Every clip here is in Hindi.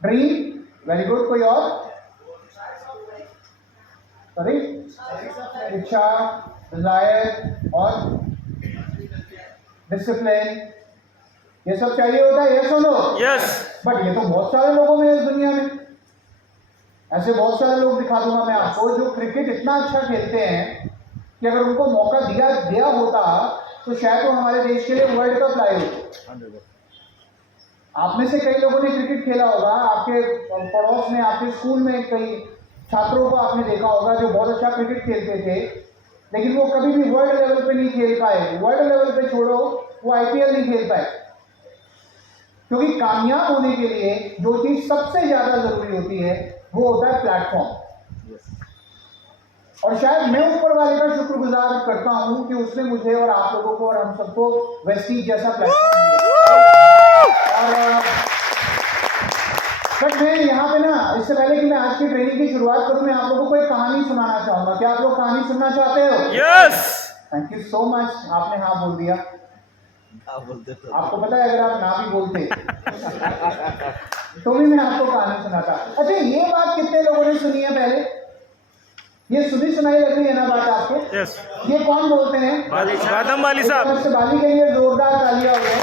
Dream, very good. कोई और? सॉरी, इच्छा, डिजायर और डिसिप्लिन, ये सब चाहिए होता है, यस और नो? यस। बट ये तो बहुत सारे लोगों में है इस दुनिया में। ऐसे बहुत सारे लोग दिखा दूंगा मैं आपको जो क्रिकेट इतना अच्छा खेलते हैं कि अगर उनको मौका दिया गया होता तो शायद वो हमारे देश के लिए वर्ल्ड कप लाए होते। आप में से कई लोगों ने क्रिकेट खेला होगा, आपके पड़ोस में, आपके स्कूल में कई छात्रों को आपने देखा होगा जो बहुत अच्छा क्रिकेट खेलते थे, लेकिन वो कभी भी वर्ल्ड लेवल पे नहीं खेल पाए। वर्ल्ड लेवल पे छोड़ो, वो आईपीएल नहीं खेल पाए, क्योंकि कामयाब होने के लिए जो चीज सबसे ज्यादा जरूरी होती है वो होता है प्लेटफॉर्म। और शायद मैं ऊपर वाले का शुक्रगुजार करता हूं कि उसने मुझे और आप लोगों को और हम सबको वेस्टीज जैसा प्लेटफॉर्म दिया। और बट मैं यहाँ पे ना, इससे पहले कि मैं आज की ट्रेनिंग की शुरुआत करूं, मैं आप लोगों को एक कहानी सुनाना चाहूंगा। क्या आप लोग कहानी सुनना चाहते हो? Yes. Thank you so much, आपने हाँ बोल दिया। आपको पता है अगर आप ना भी बोलते तो भी मैं आपको कहानी सुनाता। अच्छा, ये बात कितने लोगों ने सुनी है पहले? ये सुनी सुनाई लग रही है ना बात आपको? यस। ये कौन बोलते हैं? बादम वाली साहब। बाली के लिए जोरदार तालियां हो गई।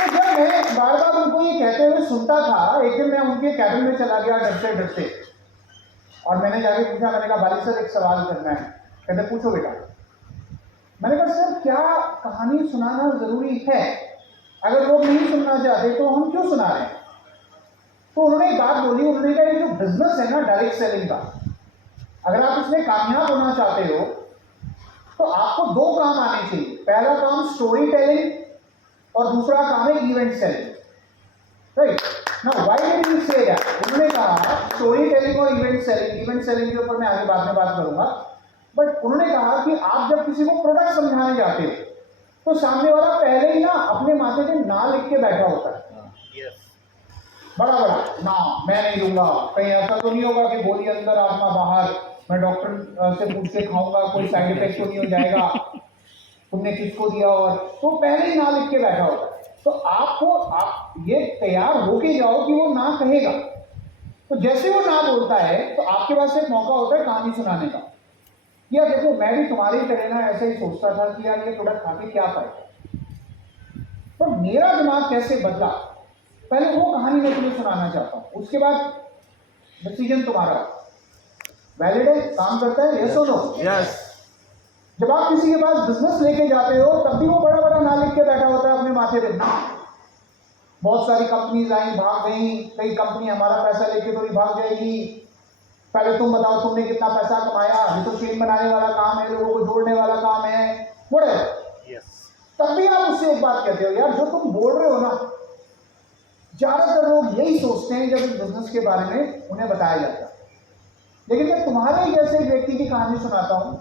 तो जब मैं बार बार उनको ये कहते हुए सुनता था, एक दिन मैं उनके कैबिन में चला गया डरते डरते, और मैंने जाके पूछा, मैंने कहा बाली सर एक सवाल करना है। कहते पूछो बेटा। मैंने कहा सर क्या कहानी सुनाना जरूरी है? अगर लोग नहीं सुनना चाहते तो हम क्यों सुना रहे हैं? तो उन्होंने एक बात बोली, उन्होंने कहा ये जो बिजनेस है ना डायरेक्ट सेलिंग का, अगर आप इसमें कामयाब होना चाहते हो तो आपको दो काम आने चाहिए। पहला काम स्टोरी टेलिंग और दूसरा काम है event selling. Right now why did you say that? उन्होंने कहा स्टोरी टेलिंग और इवेंट सेलिंग। इवेंट सेलिंग के ऊपर मैं आगे बाद में बात करूंगा, बट उन्होंने कहा कि आप जब किसी को प्रोडक्ट समझाने जाते हो तो सामने वाला पहले ही ना अपने माथे पे ना लिख के बैठा होता है। बड़ा बड़ा ना, मैं नहीं लूंगा, कहीं ऐसा तो नहीं होगा कि गोली अंदर आत्मा बाहर, मैं डॉक्टर से पूछ के खाऊंगा, कोई साइड इफेक्ट तो नहीं हो जाएगा, तुमने किसको दिया? और तो पहले ही ना लिख के बैठा होता है। तो आपको आप ये तैयार होके जाओ कि वो ना कहेगा। तो जैसे वो ना बोलता है तो आपके पास एक मौका होता है कहानी सुनाने का। यार देखो, मैं भी तुम्हारी तरह ना ऐसा ही सोचता था कि यार ये प्रोडक्ट खा के क्या फायदा, तो मेरा दिमाग कैसे बदला, पहले वो कहानी मैं तुम्हें सुनाना चाहता हूं। उसके बाद डिसीजन तुम्हारा। वैलिड है? काम करता है? यस और नो? यस। जब आप किसी के पास बिजनेस लेके जाते हो तब भी वो बड़ा बड़ा ना लिख के बैठा होता है अपने माथे पे। बहुत सारी कंपनीज आई, भाग गई, कई कंपनी हमारा पैसा लेके थोड़ी भाग जाएगी। पहले तुम बताओ तुमने कितना पैसा कमाया, ये तो चेन बनाने वाला काम है, लोगों को जोड़ने वाला काम है, बोले। तब भी आप उससे एक बात कहते हो, यार जो तुम बोल रहे हो ना, ज्यादातर लोग यही सोचते हैं जब इस बिजनेस के बारे में उन्हें बताया जाता है। लेकिन मैं तुम्हारे ही जैसे एक व्यक्ति की कहानी सुनाता हूं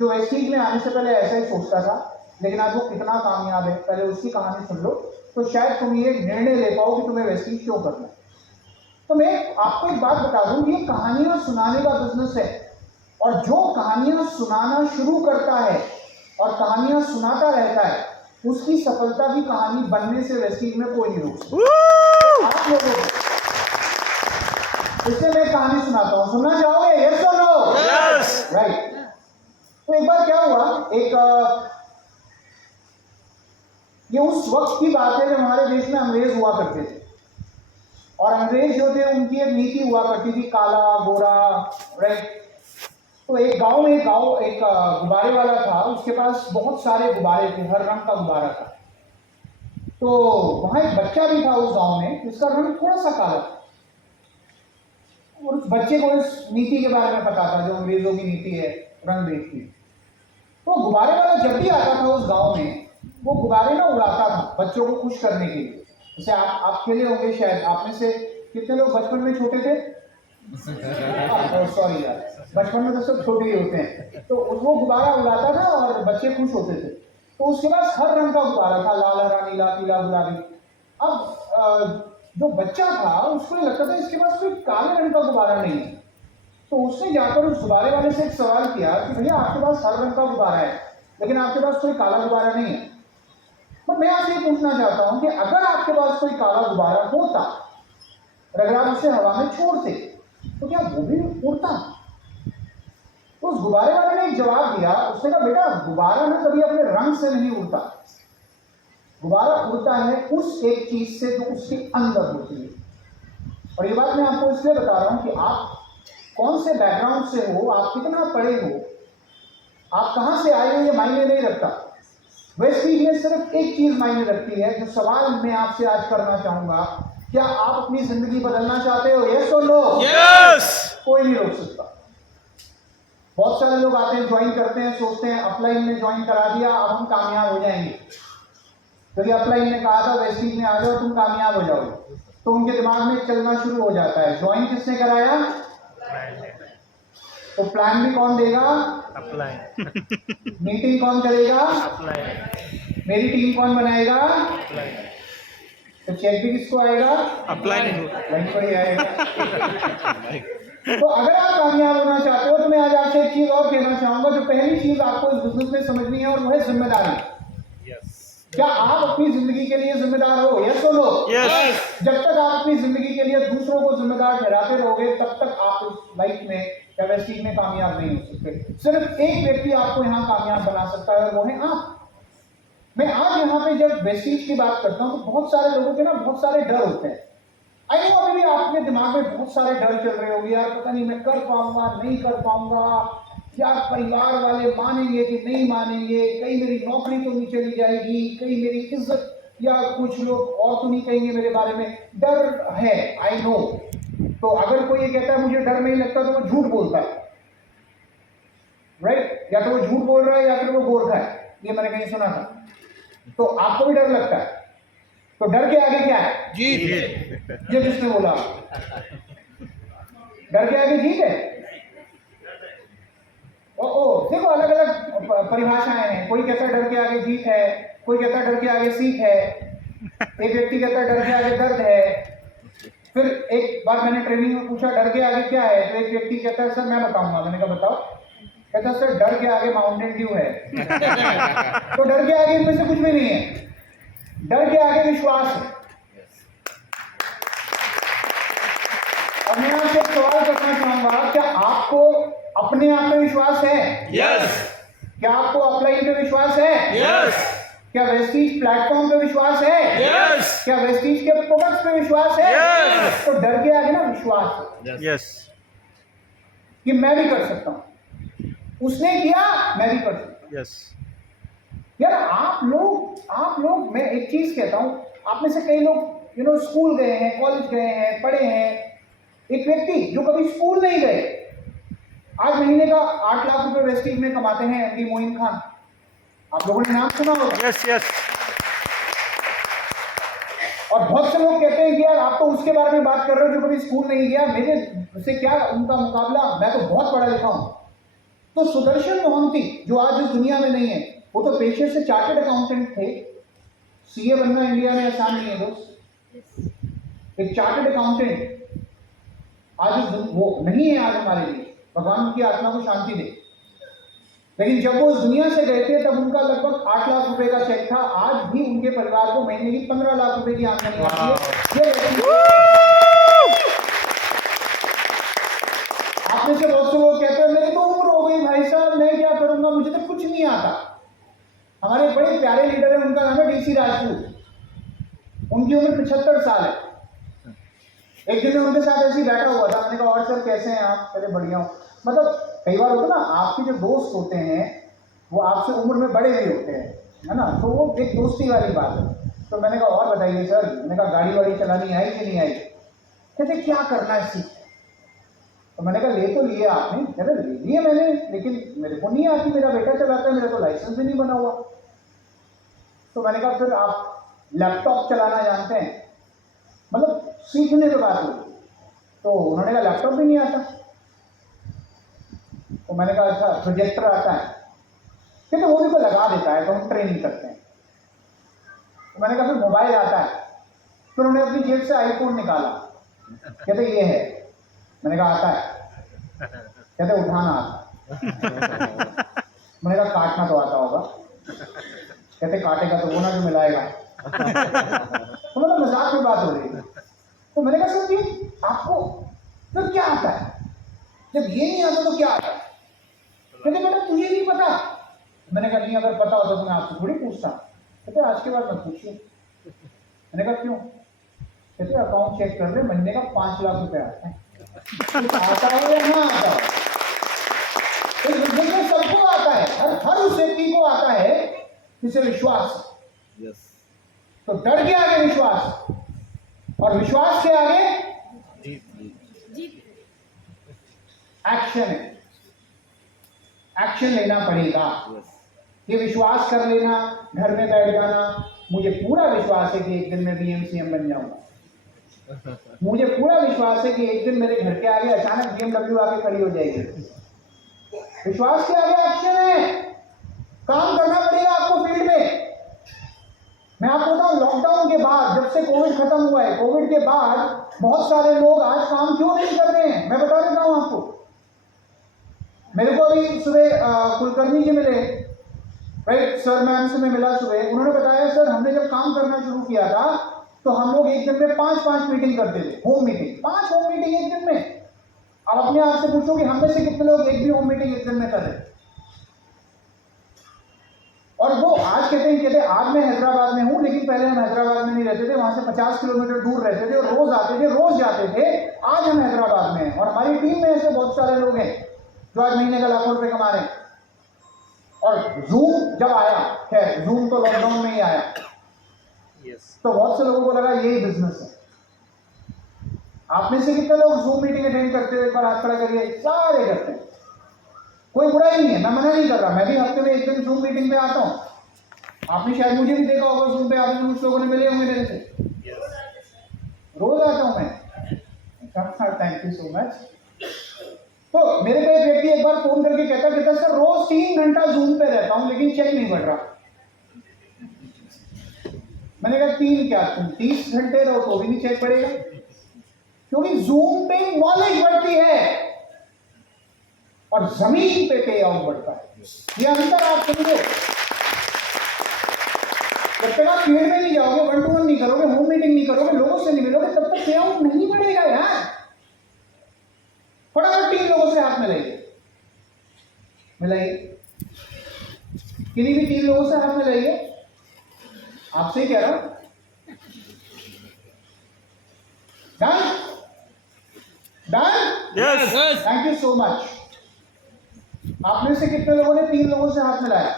जो वेस्टीज में आने से पहले ऐसा ही सोचता था, लेकिन आज वो कितना कामयाब है। पहले उसकी कहानी सुन लो तो शायद तुम ये निर्णय ले पाओ कि तुम्हें वेस्टीज क्यों करना है। तो मैं आपको एक बात बता दूं, ये कहानियां सुनाने का बिजनेस है, और जो कहानियां सुनाना शुरू करता है और कहानियां सुनाता रहता है उसकी सफलता की कहानी बनने से वेस्टीज में कोई नहीं रोक सकता। आप लोगों को इसलिए मैं कहानी सुनाता हूं, सुनना चाहोगे? यस और नो? यस। राइट। तो एक बार क्या हुआ, ये उस वक्त की बात है जब हमारे देश में अंग्रेज हुआ करते थे, और अंग्रेज जो थे उनकी एक नीति हुआ करती थी, काला गोरा। राइट। तो एक गांव में एक गुब्बारे वाला था, उसके पास बहुत सारे गुब्बारे थे, हर रंग का गुब्बारा था। तो वहां एक बच्चा भी था उस गांव में जिसका रंग थोड़ा सा काला था, और उस बच्चे को इस नीति के बारे में पता था जो अंग्रेजों की नीति है रंग भेद की। तो गुब्बारे वाला जब भी आता था उस गांव में, वो गुब्बारे ना उड़ाता था बच्चों को खुश करने के लिए। जैसे आप खेले होंगे, शायद आप में से कितने लोग बचपन में छोटे थे? सॉरी यार, बचपन में तो सब छोटे ही होते हैं। तो वो गुब्बारा उड़ाता था और बच्चे खुश होते थे। तो उसके पास हर रंग का गुब्बारा था, लाल, हरा, नीला, पीला, गुलाबी। अब जो बच्चा था उसको लगता था इसके पास कोई काले रंग का गुब्बारा नहीं है, तो उसने जाकर उस गुब्बारे वाले से एक सवाल किया कि भैया आपके पास हर रंग का गुब्बारा है लेकिन आपके पास कोई काला गुब्बारा नहीं है। तो मैं आपसे ये पूछना चाहता हूं कि अगर आपके पास कोई काला गुब्बारा होता और अगर आप उसे हवा में छोड़ते तो क्या वो भी उड़ता? तो उस गुब्बारे वाले ने एक जवाब दिया, उसने कहा बेटा गुब्बारा ना कभी अपने रंग से नहीं उड़ता, गुब्बारा उड़ता है उस एक चीज से जो उसके अंदर होती है। और ये बात मैं आपको इसलिए बता रहा हूं कि आप कौन से बैकग्राउंड से हो, आप कितना पढ़े हो, आप कहां से आए हो, ये मायने नहीं रखता। वेस्टीज में सिर्फ एक चीज मायने रखती है, जो सवाल मैं आपसे आज करना चाहूंगा, क्या आप अपनी जिंदगी बदलना चाहते हो? यस और नो? यस। कोई नहीं रोक सकता। बहुत सारे लोग आते हैं, ज्वाइन करते हैं, सोचते हैं अपलाइन में ज्वाइन करा दिया अब हम कामयाब हो जाएंगे, क्योंकि अपलाइन ने कहा था वेस्टीज में आ जाओ तुम कामयाब हो जाओगे, तो उनके दिमाग में चलना शुरू हो जाता है। ज्वाइन किसने कराया? तो प्लान भी कौन देगा? अप्लाई। मीटिंग कौन करेगा? अप्लाई। मेरी टीम कौन बनाएगा? अप्लाई। तो चेक भी किसको आएगा? अप्लाई। वहीं पर ही आएगा। तो अगर आप कामयाब होना चाहते हो तो मैं आज आपसे एक चीज और कहना चाहूंगा, जो पहली चीज आपको इस बिजनेस में समझनी है, और वो है जिम्मेदारी। क्या आप अपनी जिंदगी के लिए जिम्मेदार हो? यस और नो? यस। जब तक आप अपनी जिंदगी के लिए दूसरों को जिम्मेदार ठहराते रहोगे, तब तक आप इस लाइफ में या वेस्टीज में कामयाब नहीं हो सकते। सिर्फ एक व्यक्ति आपको यहाँ कामयाब बना सकता है, वो है आप। मैं आज यहाँ पे जब वेस्टीज की बात करता हूँ तो बहुत सारे लोगों के ना बहुत सारे डर होते हैं। आई नो अभी भी आपके दिमाग में बहुत सारे डर चल रहे होंगे, यार पता नहीं मैं कर पाऊंगा नहीं कर पाऊंगा, या परिवार वाले मानेंगे कि नहीं मानेंगे, कहीं मेरी नौकरी तो नहीं चली जाएगी, कहीं मेरी इज्जत, या कुछ लोग और तो नहीं कहेंगे मेरे बारे में। डर है, आई नो। तो अगर कोई ये कहता है मुझे डर नहीं लगता तो वो झूठ बोलता है, राइट? या तो वो झूठ बोल रहा है या फिर वो गोरखा है, ये मैंने कहीं सुना था। तो आपको भी डर लगता है, तो डर के आगे क्या है? जीत। ये जिसने बोला डर के आगे जीत है। ओ देखो अलग अलग परिभाषाएं हैं, कोई कहता है डर के आगे जीत है, कोई कहता है डर के आगे सीख है, एक व्यक्ति कहता है डर के आगे दर्द है। फिर एक बार मैंने ट्रेनिंग में पूछा डर के आगे क्या है, तो एक व्यक्ति कहता है सर मैं बताऊंगा। मैंने कहा बताओ। कहता सर डर के आगे माउंटेन ड्यू है। तो डर के आगे इनमें से कुछ भी नहीं है, डर के आगे विश्वास है। और मैं आपसे एक सवाल करना चाहूंगा, क्या आपको अपने आप में विश्वास है? यस। क्या आपको अपलाइन पे विश्वास है? यस। क्या वेस्टीज प्लेटफॉर्म पे विश्वास है? यस। क्या वेस्टीज के प्रोडक्ट्स पे विश्वास है? Yes. तो डर के आगे ना विश्वास है यस। कि मैं भी कर सकता हूं, उसने किया मैं भी कर सकता हूं। यस। यार आप लोग मैं एक चीज कहता हूं, आप में से कई लोग स्कूल गए हैं, कॉलेज गए हैं, पढ़े हैं। एक व्यक्ति जो कभी स्कूल नहीं गए आज महीने का 8 लाख रुपए वेस्टीज में कमाते हैं, एमडी मोइन खान। आप लोगों ने नाम सुना होगा। यस। यस। और बहुत से लोग कहते हैं कि यार आप तो उसके बारे में बात कर रहे हो जो कभी स्कूल नहीं गया, मेरे से क्या उनका मुकाबला, मैं तो बहुत पढ़ा लिखा हूं। तो सुदर्शन मोहंती जो आज इस दुनिया में नहीं है, वो तो पेशे से चार्टर्ड अकाउंटेंट थे। सीए बनना इंडिया में आसान नहीं है दोस्त। एक चार्टर्ड अकाउंटेंट आज वो नहीं है आज हमारे लिए, भगवान उनकी आत्मा को शांति दे। लेकिन जब वो इस दुनिया से गए थे तब उनका लगभग 8 लाख रुपए का चेक था। आज भी उनके परिवार को महीने की 15 लाख रुपए की आमदनी आती है। आप में से बहुत से लोग कहते हैं मेरी तो उम्र हो गई भाई साहब, मैं क्या करूंगा, मुझे तो कुछ नहीं आता। हमारे बड़े प्यारे लीडर है, उनका नाम है डीसी राजपूत। उनकी उम्र 75 साल है। एक दिन मैं उनके साथ ऐसे ही बैठा हुआ था, मैंने कहा और सर कैसे हैं आप? अरे बढ़िया हूँ। मतलब कई बार होता ना, आपके जो दोस्त होते हैं वो आपसे उम्र में बड़े भी होते हैं, है ना, तो वो एक दोस्ती वाली बात है। तो मैंने कहा और बताइए सर। मैंने कहा गाड़ी वाड़ी चलानी आई कि नहीं आई? कहते क्या करना है सीख। तो मैंने कहा ले तो लिए आपने? कहते ले लिए मैंने, लेकिन मेरे को नहीं आती, मेरा बेटा चलाता है, मेरा तो लाइसेंस भी नहीं बना हुआ। तो मैंने कहा फिर आप लैपटॉप चलाना जानते हैं? मतलब सीखने की बात हुई। तो उन्होंने कहा लैपटॉप भी नहीं आता। तो मैंने कहा अच्छा प्रोजेक्टर आता है? कहते वो भी को लगा देता है, तो हम ट्रेनिंग करते हैं। तो मैंने कहा फिर मोबाइल आता है? फिर उन्होंने अपनी जेब से आईफोन निकाला, कहते ये है। मैंने कहा आता है? कहते उठाना आता है। मैंने कहा काटना तो आता होगा? कहते काटेगा तो वो ना जो मिलाएगा। तो मतलब फिर क्या आता है? जब ये नहीं आता तो क्या आता है? कहते बेटा तुझे नहीं पता। मैंने कहा नहीं, अगर पता होता तो मैं आपसे थोड़ी पूछता। कहते आज के बाद मत पूछिए। मैंने कहा क्यों? कहते अकाउंट चेक कर ले, महीने का 5 लाख रुपए आता है। आता है या ना आता है? तो जिसमें सबको आता है, हर उस व्यक्ति को आता है जिसे विश्वास। Yes. तो डर के आगे विश्वास, और विश्वास के आगे एक्शन है। एक्शन लेना पड़ेगा। Yes. ये विश्वास कर लेना, घर में बैठ जाना, मुझे पूरा विश्वास है कि एक दिन मैं बीएमसीएम बन जाऊंगा। मुझे पूरा विश्वास है कि एक दिन मेरे घर के आगे अचानक बीएमडब्ल्यू आके खड़ी हो जाएगी। विश्वास के आगे एक्शन है। काम करना पड़ेगा आपको फील्ड में। मैं आपको बताऊं, लॉकडाउन के बाद, जब से कोविड खत्म हुआ है, कोविड के बाद बहुत सारे लोग आज काम क्यों नहीं कर रहे हैं, मैं बता देता हूं आपको। मेरे को अभी सुबह कुलकर्णी जी मिले, राइट सर, मैम से मैं मिला सुबह। उन्होंने बताया सर हमने जब काम करना शुरू किया था तो हम लोग एक दिन में 5-5 मीटिंग करते थे, होम मीटिंग, 5 होम मीटिंग एक दिन में। अब अपने आप से पूछो कि हम में से कितने लोग एक भी होम मीटिंग एक दिन में कर रहे हैं? और वो आज कहते आज मैं हैदराबाद में हूं, लेकिन पहले हम हैदराबाद में नहीं रहते थे, वहां से 50 किलोमीटर दूर रहते थे और रोज आते थे, रोज जाते थे। आज हम हैदराबाद में हैं और हमारी टीम में ऐसे बहुत सारे लोग हैं जो आज महीने का लाखों रुपए कमा रहे हैं। और जूम जब आया, खैर जूम तो लॉकडाउन में ही आया, Yes. तो बहुत से लोगों को लगा यही बिजनेस है। आप में से कितने लोग जूम मीटिंग अटेंड करते हो? एक बार हाथ खड़ा करिए। सारे करते हैं, कोई बुरा ही नहीं है, मैं मना नहीं कर रहा। मैं भी हफ्ते में एक दिन जूम मीटिंग में आता हूं। आपने शायद मुझे भी देखा होगा जूम पे, आपने कुछ लोगों ने मिले होंगे मेरे से। Yes. रोज आता हूं मैं। Thank you so much. तो मेरे को एक व्यक्ति एक बार फोन करके कहता सर रोज 3 घंटा जूम पे रहता हूं लेकिन चेक नहीं बढ़ रहा। मैंने कहा 3 क्या, तुम 30 घंटे रहो तो भी नहीं चेक बढ़ेगा, क्योंकि जूम पे नॉलेज बढ़ती है और जमीन पे पे आउट बढ़ता है। ये अंतर आप समझो। जब तक आप फील्ड में नहीं जाओगे, 1-to-1 नहीं करोगे, होम मीटिंग नहीं करोगे, लोगों से नहीं मिलोगे, तब तक पे आउट नहीं बढ़ेगा यार। फटाफट 3 लोगों से हाथ मिलाइए, किन्हीं भी 3 लोगों से हाथ मिलाइए। आपसे ही कह रहा हूं। Done done. Yes. Yes. Thank you so much. आप में से कितने लोगों ने 3 लोगों से हाथ मिलाया?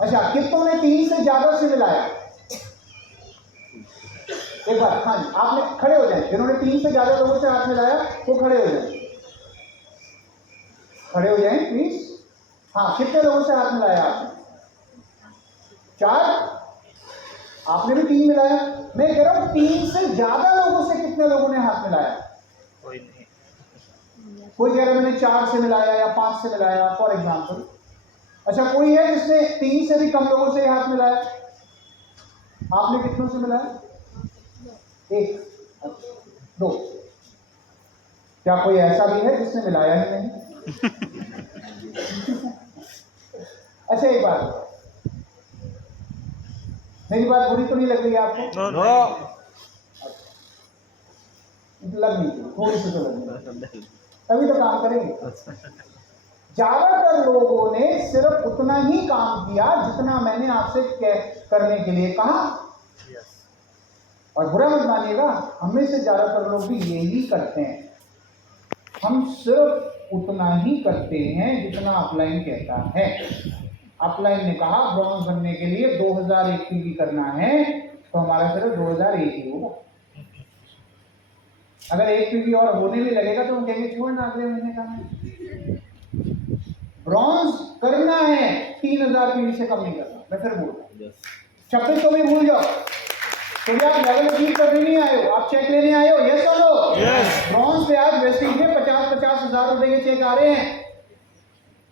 अच्छा, कितनों ने 3 से ज्यादा से मिलाया? एक बार, हाँ जी, आपने खड़े हो जाए। जिन्होंने 3 से ज्यादा लोगों से हाथ मिलाया वो खड़े हो जाए, खड़े हो जाए प्लीज। हाँ, कितने लोगों से हाथ मिलाया आपने? 4। आपने भी 3 मिलाया। मैं कह रहा हूं 3 से ज्यादा लोगों से कितने लोगों ने हाथ मिलाया? कोई नहीं. कोई कह रहा है मैंने 4 से मिलाया या 5 से मिलाया, फॉर एग्जाम्पल। अच्छा, कोई है जिसने 3 से भी कम लोगों से हाथ मिलाया? आपने कितनों से मिलाया? 1, 2। क्या कोई ऐसा भी है जिसने मिलाया ही नहीं? अच्छा, एक बात, मेरी बात बुरी तो नहीं लग रही है आपको? No. लग नहीं थी, थोड़ी सी तो लगी, तभी तो काम करेंगे। ज्यादातर लोगों ने सिर्फ उतना ही काम किया जितना मैंने आपसे करने के लिए कहा। Yes. और बुरा मत मानिएगा, हमें से ज्यादातर लोग भी यही करते हैं। हम सिर्फ उतना ही करते हैं जितना अपलाइन कहता है। अपलाइन ने कहा ब्रॉन्ज बनने के लिए 2001 पीवी करना है, तो हमारा सिर्फ 2001 ही होगा। अगर 1 पीवी और होने भी लगेगा तो हम कहेंगे छोड़ना, अगले महीने का ब्रॉन्ज करना है, 3000 पीवी से कम नहीं करना। मैं फिर बोल रहा हूँ, 26 को भी भूल जाओ। तो आप लेवल अचीव करने नहीं आए हो, आप चेक लेने आए हो। यस और नो? Yes. ब्रॉन्ज पे आज वेस्टिंग में 50-50 हजार रुपए के चेक आ रहे हैं।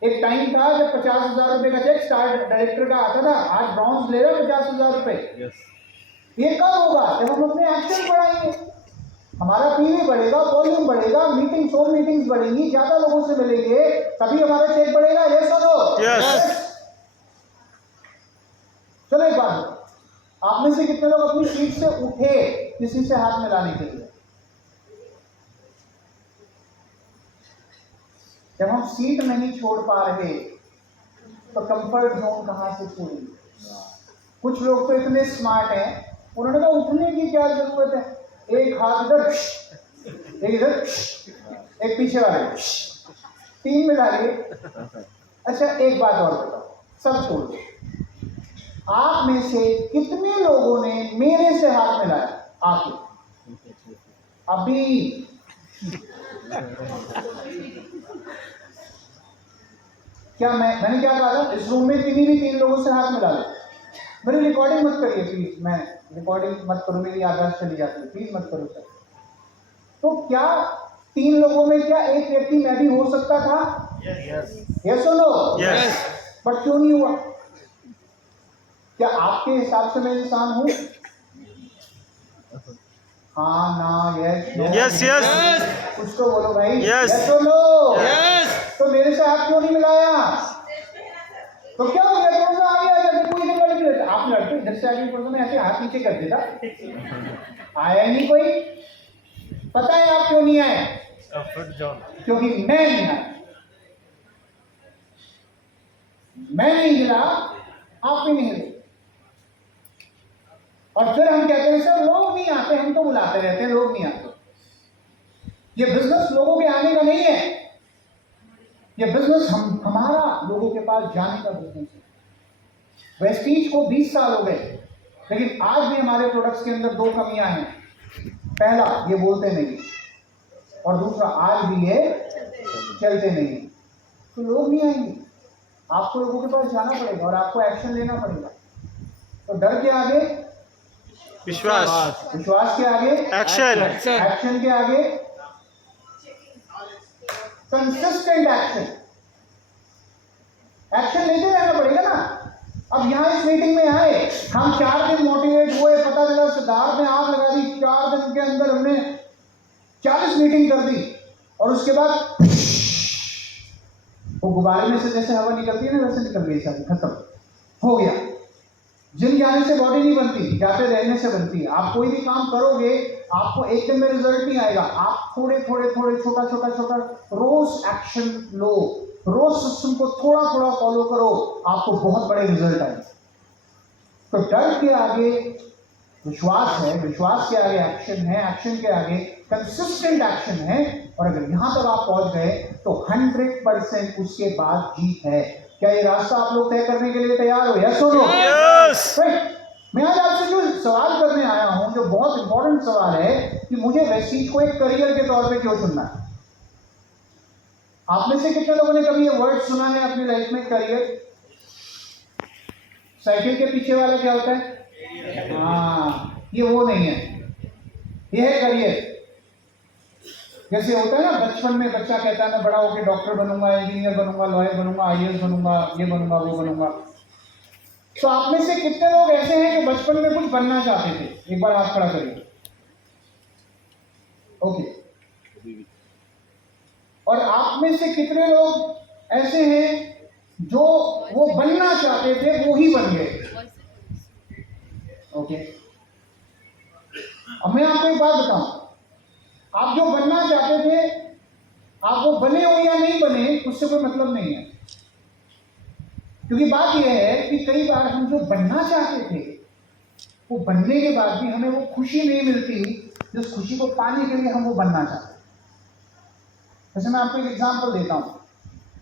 एक टाइम था जब 50,000 रुपए का चेक स्टार डायरेक्टर का आता था, आज ब्रॉन्ज ले रहे हो 50,000 रुपए। Yes. ये कब होगा? जब हम अपने एक्शन बढ़ाएंगे, हमारा पीवी बढ़ेगा, वॉल्यूम बढ़ेगा, मीटिंग्स होम मीटिंग्स बढ़ेंगी, ज्यादा लोगों से मिलेंगे, तभी हमारा चेक बढ़ेगा। यस और नो? Yes. चलो एक बात, आप में से कितने लोग अपनी सीट से उठे? किसी से हाथ मिलाने के लिए। जब हम सीट नहीं छोड़ पा रहे तो कंफर्ट जोन कहां से छोड़ेंगे? कुछ लोग तो इतने स्मार्ट हैं, उन्होंने कहा उठने की क्या जरूरत है, एक हाथ इधर, एक इधर, एक पीछे वाले, 3 मिला लिए। अच्छा एक बात और बताओ, सब छोड़ दो, आप में से कितने लोगों ने मेरे से हाथ मिलाया? आके अभी क्या मैंने क्या कहा था? इस रूम में किन्हीं भी 3 लोगों से हाथ मिला लो। मेरी रिकॉर्डिंग मत करिए प्लीज, मैं रिकॉर्डिंग मत करो, मेरी याददाश्त चली जाती है, प्लीज मत करो सर। तो क्या 3 लोगों में क्या एक व्यक्ति मैं भी हो सकता था? यस और नो? यस। बट क्यों नहीं हुआ? क्या आपके हिसाब से मैं इंसान हूं? हाँ ना, यस नो, यस यस कुछ तो बोलो भाई। Yes. यस और नो? यस। तो मेरे से हाथ क्यों नहीं मिलाया? तो क्या हो गया? कौन सा आ गया? जब कोई नहीं लड़के, आप लड़के इधर से आगे पर्सन ऐसे हाथ नीचे कर देता, आया नहीं कोई। पता है आप क्यों नहीं आए? Comfort zone. क्योंकि मैं नहीं आया, मैं नहीं हिला, आप भी नहीं हिले। और फिर हम कहते हैं सर लोग नहीं आते, हम तो बुलाते रहते हैं, लोग नहीं आते। ये बिजनेस लोगों के आने का नहीं है, ये बिजनेस हमारा लोगों के पास जाने का बिजनेस है। वेस्टीज को 20 साल हो गए, लेकिन आज भी हमारे प्रोडक्ट्स के अंदर 2 कमियां हैं। पहला, ये बोलते नहीं, और दूसरा, आज भी ये चलते नहीं। तो लोग नहीं आएंगे, आपको लोगों के पास जाना पड़ेगा और आपको एक्शन लेना पड़ेगा। तो डर के आगे विश्वास। विश्वास के आगे एक्शन। एक्शन के आगे कंसिस्टेंट एक्शन। एक्शन लेते रहना पड़ेगा ना। अब यहाँ इस मीटिंग में आए, हम 4 दिन मोटिवेट हुए, पता चला सिद्धार्थ ने आग लगा दी, 4 दिन के अंदर हमने 40 मीटिंग कर दी, और उसके बाद वो गुब्बारे में से जैसे हवा निकलती है ना, वैसे निकल गई, सारी खत्म हो गया। जिम जाने से बॉडी नहीं बनती, जाते रहने से बनती है। आप कोई भी काम करोगे, आपको एक दिन में रिजल्ट नहीं आएगा। आप थोड़े थोड़े थोड़े छोटा छोटा छोटा रोज एक्शन लो, रोज सिस्टम को थोड़ा थोड़ा फॉलो करो, आपको बहुत बड़े रिजल्ट आएंगे। तो डर के आगे विश्वास है, विश्वास के आगे एक्शन है, एक्शन के आगे कंसिस्टेंट एक्शन है। और अगर यहां तक आप पहुंच गए तो 100% उसके बाद जीत है। क्या ये रास्ता आप लोग तय करने के लिए तैयार हो? यस और नो? यस। मैं आज आपसे जो सवाल करने आया हूं, जो बहुत इंपॉर्टेंट सवाल है कि मुझे वेस्टीज को एक करियर के तौर पे क्यों चुनना है। आप में से कितने लोगों ने कभी ये वर्ड सुना है अपनी लाइफ में, करियर? साइकिल के पीछे वाला क्या होता है? हाँ, ये वो नहीं है, ये है करियर। जैसे होता है ना, बचपन में बच्चा कहता है मैं बड़ा होकर डॉक्टर बनूंगा, इंजीनियर बनूंगा, लॉयर बनूंगा, आईएएस बनूंगा, ये बनूंगा, वो बनूंगा। तो आप में से कितने लोग ऐसे हैं जो बचपन में कुछ बनना चाहते थे? एक बार हाथ खड़ा करिए। ओके। और आप में से कितने लोग ऐसे हैं जो वो बनना चाहते थे वो ही बन गए? ओके। अब मैं आपको एक बात बताऊं, आप जो बनना चाहते थे, आप वो बने हो या नहीं बने, उससे कोई मतलब नहीं है। क्योंकि बात यह है कि कई बार हम जो बनना चाहते थे, वो बनने के बाद भी हमें वो खुशी नहीं मिलती जिस खुशी को पाने के लिए हम वो बनना चाहते हैं। जैसे मैं आपको एक एग्जांपल देता हूं।